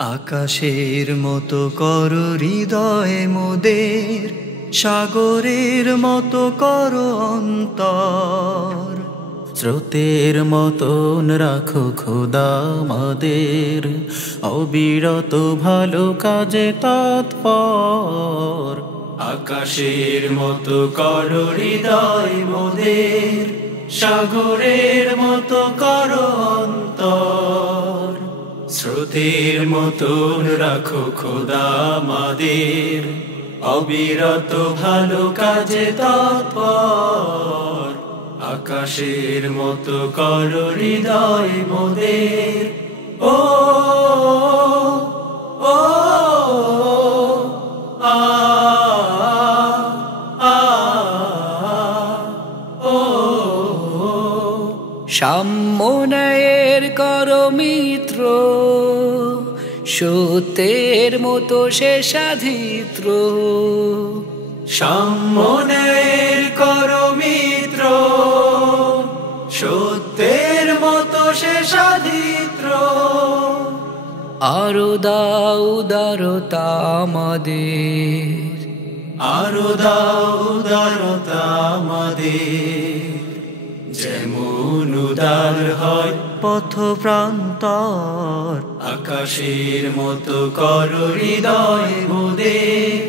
আকাশের মতো করো হৃদয় মোদের, সাগরের মতো করো অন্তর। স্রোতের মতন রাখো খোদা আমাদের, অবিরত ভালো কাজে তৎপর। আকাশের মতো করো হৃদয় মোদের, সাগরের মতো করো অন্তর। স্রোতের মতন রাখো খোদা আমাদের, অবিরত ভালো কাজে তৎপর। আকাশের মতো করো হৃদয় মোদের। ও ও আ আ ও সাম্যের করো মিত্র, সত্যের মতো সে সাধিত্র। সাম্যের করো মিত্র, সত্যের মতো সে সাধিত্র। আরো দাও উদারতা আমাদের, আরো দাও উদারতা আমাদের। যেমন উদার হয় পথ প্রান্তর, আকাশের মতো করো হৃদয় মোদের,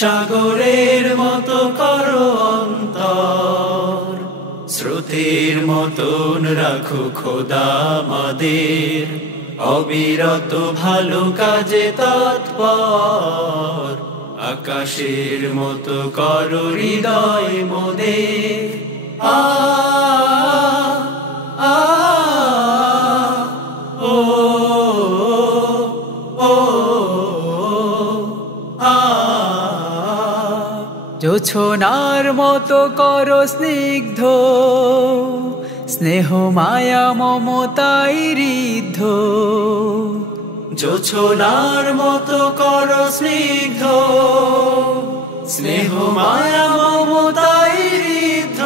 সাগরের মতো করো অন্তর। স্রোতের মতন রাখো খোদা আমাদের, অবিরত ভালো কাজে তৎপর। আকাশের মতো করো হৃদয় মোদের। আ আ ও ও আ জোছনার মতো করো স্নিগ্ধ, স্নেহ মায়া মমতাই ঋদ্ধ। জোছনার মতো করো স্নিগ্ধ, স্নেহ মায়া মমতাই ঋদ্ধ।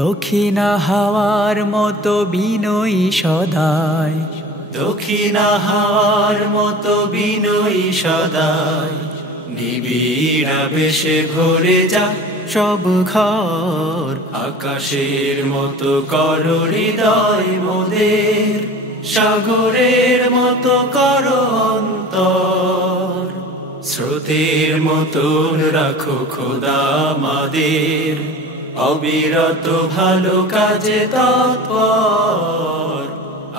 দক্ষিণা হাওয়ার মতো বিনয়ী সদাই, দক্ষিণা হাওয়ার মতো বিনয়ী সদাই। নিবিড় আবেশে ভরে যা সব ঘর, আকাশের মতো করো হৃদয় মোদের, সাগরের মতো করো অন্তর। স্রোতের মতন রাখো খোদা আমাদের, অবিরত ভালো কাজে তৎপর।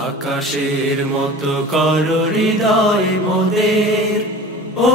আকাশের মতো করো হৃদয় মোদের। ও